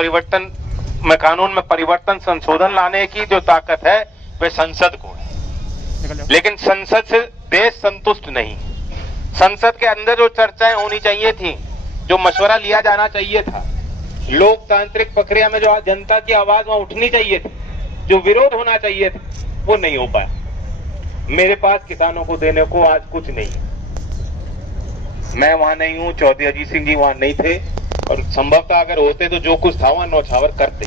परिवर्तन में, कानून में परिवर्तन संशोधन लाने की जो ताकत है वह संसद को है, लेकिन संसद से देश संतुष्ट नहीं। संसद के अंदर जो चर्चाएं होनी चाहिए थी, जो मशवरा लिया जाना चाहिए था, लोकतांत्रिक प्रक्रिया में जो जनता की आवाज वहां उठनी चाहिए थी, जो विरोध होना चाहिए था, वो नहीं हो पाया। मेरे पास किसानों को देने को आज कुछ नहीं है। मैं वहां नहीं हूं, चौधरी अजीत सिंह जी वहां नहीं थे, और संभवतः अगर होते तो जो कुछ था वहां नौछावर करते,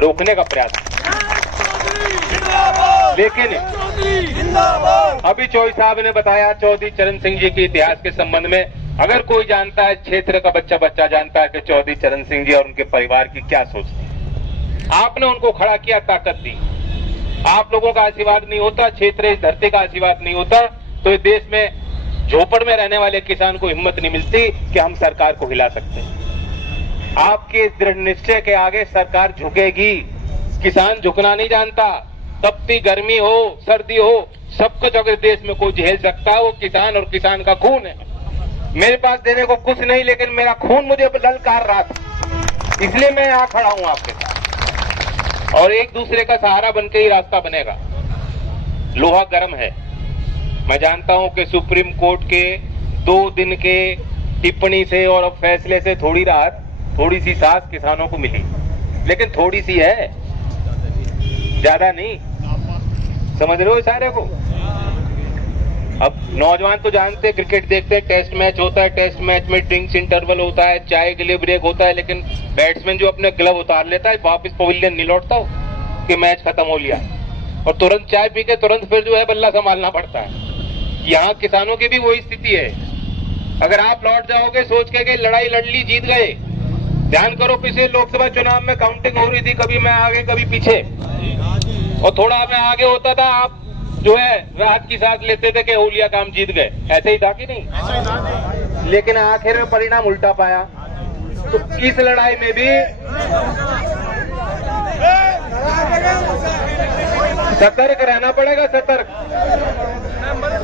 रोकने का प्रयास। लेकिन अभी चौधरी साहब ने बताया चौधरी चरण सिंह जी के इतिहास के संबंध में, अगर कोई जानता है, क्षेत्र का बच्चा जानता है कि चौधरी चरण सिंह जी और उनके परिवार की क्या सोच थी। आपने उनको खड़ा किया, ताकत दी। आप लोगों का आशीर्वाद नहीं होता, क्षेत्र इस धरती का आशीर्वाद नहीं होता, तो इस देश में झोपड़ में रहने वाले किसान को हिम्मत नहीं मिलती कि हम सरकार को हिला सकते हैं। आपके इस दृढ़ निश्चय के आगे सरकार झुकेगी। किसान झुकना नहीं जानता। तपती गर्मी हो, सर्दी हो, सब कुछ अगर देश में कोई झेल सकता है वो किसान और किसान का खून है। मेरे पास देने को कुछ नहीं, लेकिन मेरा खून मुझे ललकार रहा था, इसलिए मैं यहाँ खड़ा हूं आपके साथ। और एक दूसरे का सहारा बनके ही रास्ता बनेगा। लोहा गर्म है। मैं जानता हूं कि सुप्रीम कोर्ट के 2 दिन के टिप्पणी से और फैसले से थोड़ी राहत, थोड़ी सी सांस किसानों को मिली, लेकिन थोड़ी सी है, ज्यादा नहीं। समझ रहे हो इशारे को? अब नौजवान तो जानते हैं, क्रिकेट देखते हैं, टेस्ट मैच होता है, टेस्ट मैच में ड्रिंक्स इंटरवल होता है, चाय के लिए ब्रेक होता है, लेकिन बैट्समैन जो अपने ग्लव उतार लेता है, वापस पवेलियन नहीं लौटता हो कि मैच खत्म हो लिया, और तुरंत चाय पी के तुरंत फिर जो है बल्ला संभालना पड़ता है। यहाँ किसानों की भी वही स्थिति है। अगर आप लौट जाओगे सोच के लड़ाई लड़ ली, जीत गए, ध्यान करो पिछले लोकसभा चुनाव में काउंटिंग हो रही थी, कभी मैं आगे कभी पीछे, और थोड़ा मैं आगे होता था, आप जो है राहत की सांस लेते थे कि होलिया काम जीत गए। ऐसे ही था कि नहीं? लेकिन आखिर में परिणाम उल्टा पाया। तो इस लड़ाई में भी सतर्क रहना पड़ेगा, सतर्क।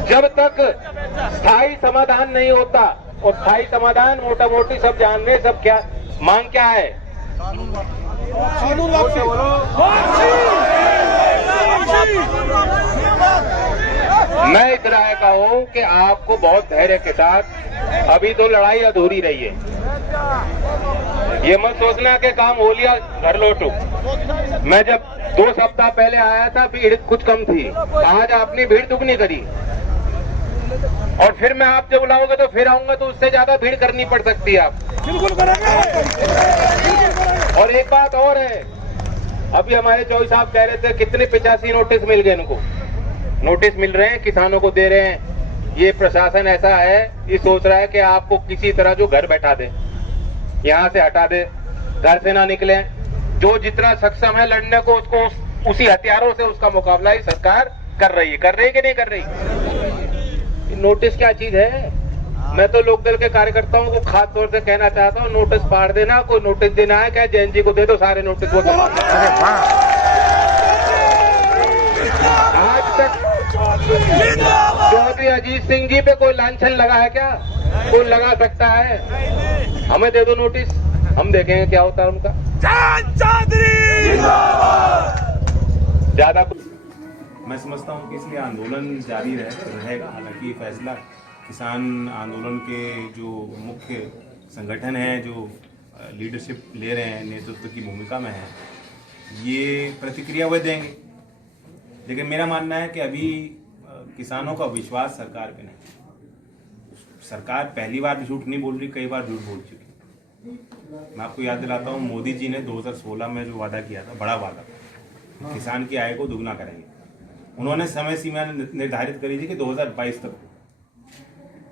जब तक स्थायी समाधान नहीं होता, और स्थायी समाधान मोटा मोटी सब जान रहे, सब क्या मांग क्या है? मैं इस राय का हूं कि आपको बहुत धैर्य के साथ, अभी तो लड़ाई अधूरी रही है। ये मत सोचना कि काम हो लिया घर लौटो। मैं जब 2 सप्ताह पहले आया था, भीड़ कुछ कम थी, आज आपने भीड़ दुगनी करी, और फिर मैं आप जब बुलाओगे तो फिर आऊंगा, तो उससे ज्यादा भीड़ करनी पड़ सकती है। आप बिल्कुल करेंगे। और एक बात और है, अभी हमारे चौधरी साहब कह रहे थे कितने 85 नोटिस मिल गए इनको। नोटिस मिल रहे हैं, किसानों को दे रहे हैं। ये प्रशासन ऐसा है, ये सोच रहा है कि आपको किसी तरह जो घर बैठा दे, यहाँ से हटा दे, घर से ना निकले। जो जितना सक्षम है लड़ने को, उसको उसी हथियारों से उसका मुकाबला ही सरकार कर रही है कि नहीं कर रही? नोटिस क्या चीज है? मैं तो लोकदल के कार्यकर्ताओं को खास तौर से कहना चाहता हूँ, नोटिस फाड़ देना। कोई नोटिस देना है क्या, जैन जी को दे दो सारे नोटिस, वो आज तक चौधरी अजीत सिंह जी पे कोई लांछन लगा है क्या? कोई लगा सकता है? हमें दे दो नोटिस, हम देखेंगे क्या होता है उनका। ज्यादा मैं समझता हूँ कि इसलिए आंदोलन जारी रहेगा। हालांकि फैसला किसान आंदोलन के जो मुख्य संगठन हैं, जो लीडरशिप ले रहे हैं, नेतृत्व की भूमिका में है, ये प्रतिक्रिया वह देंगे। लेकिन मेरा मानना है कि अभी किसानों का विश्वास सरकार पे नहीं। सरकार पहली बार झूठ नहीं बोल रही, कई बार झूठ बोल चुकी। मैं आपको याद दिलाता हूँ, मोदी जी ने 2016 में जो वादा किया था, बड़ा वादा, किसान की आय को दुगना करेंगे। उन्होंने समय सीमा निर्धारित करी थी कि 2022 तक।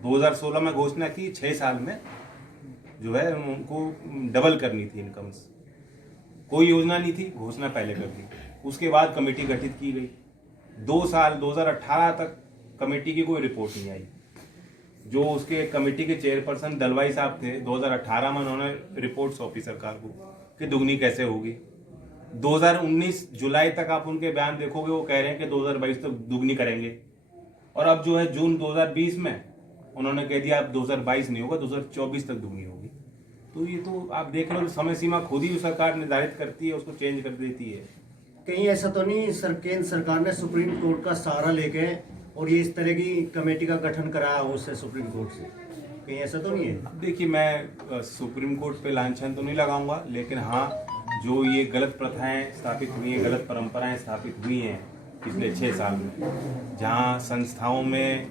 2016 में घोषणा की, 6 साल में जो है उनको डबल करनी थी इनकम्स। कोई योजना नहीं थी, घोषणा पहले कर दी। उसके बाद कमेटी गठित की गई। 2 साल 2018 तक कमेटी की कोई रिपोर्ट नहीं आई। जो उसके कमेटी के चेयरपर्सन दलवाई साहब थे, 2018 में उन्होंने रिपोर्ट सौंपी सरकार को कि दुगनी कैसे होगी। 2019 जुलाई तक आप उनके बयान देखोगे, वो कह रहे हैं कि 2022 तक दुगनी करेंगे। और अब जो है जून 2020 में उन्होंने कह दिया अब 2022 नहीं होगा, 2024 तक दुगनी होगी। तो ये तो आप देख लो, समय सीमा खुद ही सरकार निर्धारित करती है, उसको चेंज कर देती है। कहीं ऐसा तो नहीं केंद्र सरकार ने सुप्रीम कोर्ट का सहारा लेके और ये इस तरह की कमेटी का गठन कराया उससे सुप्रीम कोर्ट से, कहीं ऐसा तो नहीं है? अब देखिए, मैं सुप्रीम कोर्ट पे लांछन तो नहीं लगाऊंगा, लेकिन हाँ, जो ये गलत प्रथाएं स्थापित हुई हैं, गलत परंपराएं स्थापित हुई हैं पिछले 6 साल में, जहाँ संस्थाओं में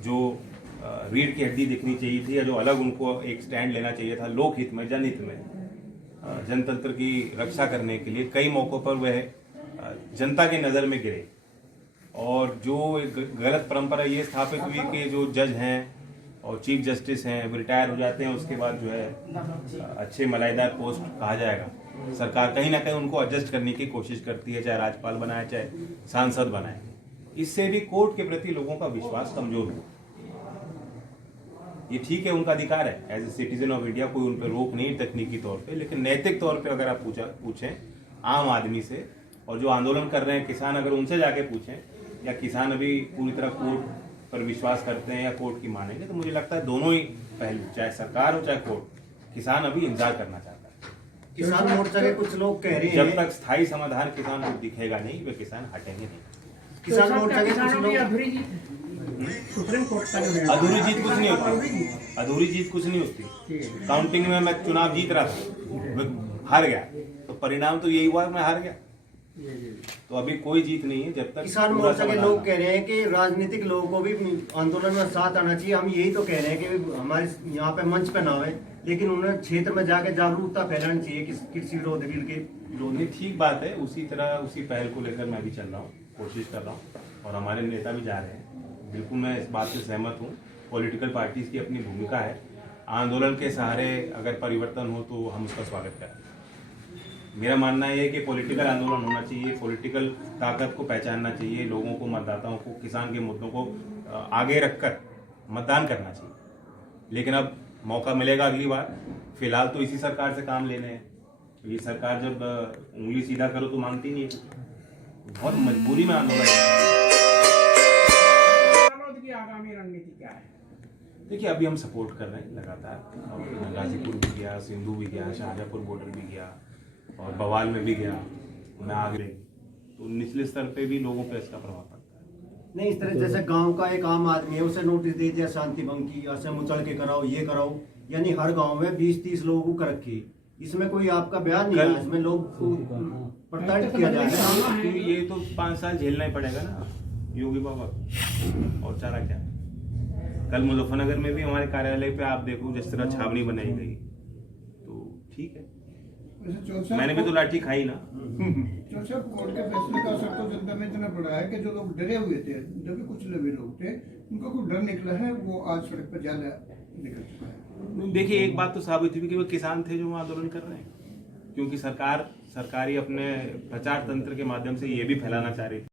जो रीढ़ की हड्डी दिखनी चाहिए थी, या जो अलग उनको एक स्टैंड लेना चाहिए था लोकहित में, जनहित में, जनतंत्र की रक्षा करने के लिए, कई मौक़ों पर वह जनता की नज़र में गिरे। और जो एक गलत परंपरा ये स्थापित हुई कि जो जज हैं और चीफ जस्टिस हैं वो रिटायर हो जाते हैं, उसके बाद जो है अच्छे मलाईदार पोस्ट कहा जाएगा, सरकार कहीं ना कहीं उनको एडजस्ट करने की कोशिश करती है, चाहे राज्यपाल बनाए चाहे सांसद बनाए। इससे भी कोर्ट के प्रति लोगों का विश्वास कमजोर हुआ। ये ठीक है, उनका अधिकार है, as a citizen of India कोई उन पर रोक नहीं तकनीकी तौर पे, लेकिन नैतिक तौर पे अगर आप पूछें आम आदमी से, और जो आंदोलन कर रहे हैं किसान, अगर उनसे जाके पूछें, या किसान अभी पूरी तरह कोर्ट पर विश्वास करते हैं या कोर्ट की मानेंगे, तो मुझे लगता है दोनों ही पहलू, चाहे सरकार हो चाहे कोर्ट, किसान अभी इंतजार करना चाहता है। किसान मोर्चा के कुछ लोग कह रहे हैं जब तक स्थायी समाधान किसान को दिखेगा नहीं, वे किसान हटेंगे नहीं। किसान मोर्चा के कुछ लोग सुप्रीम कोर्ट का जो है, अधूरी जीत कुछ नहीं होती, अधूरी जीत कुछ नहीं होती। काउंटिंग में मैं चुनाव जीत रहा था, मैं हार गया, तो परिणाम तो यही हुआ, मैं हार गया। तो अभी कोई जीत नहीं है जब तक किसान मोर्चा के लोग कह रहे हैं कि राजनीतिक लोगों को भी आंदोलन में साथ आना चाहिए। हम यही तो कह रहे हैं कि हमारे यहाँ पे मंच पे ना हो, लेकिन उन्हें क्षेत्र में जाके जागरूकता फैलानी चाहिए कृषि विरोध बिल के विरोध में। ठीक बात है, उसी तरह उसी पहल को लेकर मैं भी चल रहा हूँ, कोशिश कर रहा हूँ, और हमारे नेता भी जा रहे हैं। बिल्कुल मैं इस बात से सहमत हूँ, पॉलिटिकल पार्टीज की अपनी भूमिका है, आंदोलन के सहारे अगर परिवर्तन हो तो हम उसका स्वागत करें। मेरा मानना है कि पॉलिटिकल आंदोलन होना चाहिए, पॉलिटिकल ताकत को पहचानना चाहिए, लोगों को, मतदाताओं को किसान के मुद्दों को आगे रखकर मतदान करना चाहिए। लेकिन अब मौका मिलेगा अगली बार, फिलहाल तो इसी सरकार से काम लेने हैं। ये सरकार जब उंगली सीधा करो तो मानती नहीं है, बहुत मजबूरी में आंदोलन है। की आगामी रणनीति क्या है? देखिए, अभी हम सपोर्ट कर रहे हैं लगातार, गाजीपुर भी गया, सिंधु भी गया, शाहजहाँपुर बॉर्डर भी गया, और बवाल में भी गया, मैं आगे, तो निचले स्तर पे भी लोगों पे इसका प्रभाव पड़ता है। नहीं, इस तरह जैसे गांव का एक आम आदमी है, उसे नोटिस दे दिया शांति भंग की, ऐसे मुचल के कराओ, ये कराओ, यानी हर गांव में 20-30 लोगों को कर रखी। इसमें कोई आपका बयान नहीं है, इसमें लोग प्रताड़ित किया जा रहा है। ये तो 5 साल झेलना ही पड़ेगा ना योगी बाबा, और चारा क्या। कल मुजफ्फरनगर में भी हमारे कार्यालय पे आप देखो जिस तरह छावनी बनाई गई, तो ठीक है, मैंने भी तो लाठी खाई ना। कोर्ट के फैसले का असर तो जनता में इतना पड़ा है कि जो लोग डरे हुए थे, जो भी कुछ लवे लोग थे, उनको कुछ डर निकला है, वो आज सड़क पर ज्यादा निकल चुका है। देखिए, एक बात तो साबित हुई कि वो किसान थे जो आंदोलन कर रहे हैं, क्योंकि सरकारी अपने प्रचार तंत्र के माध्यम से ये भी फैलाना चाह रही थी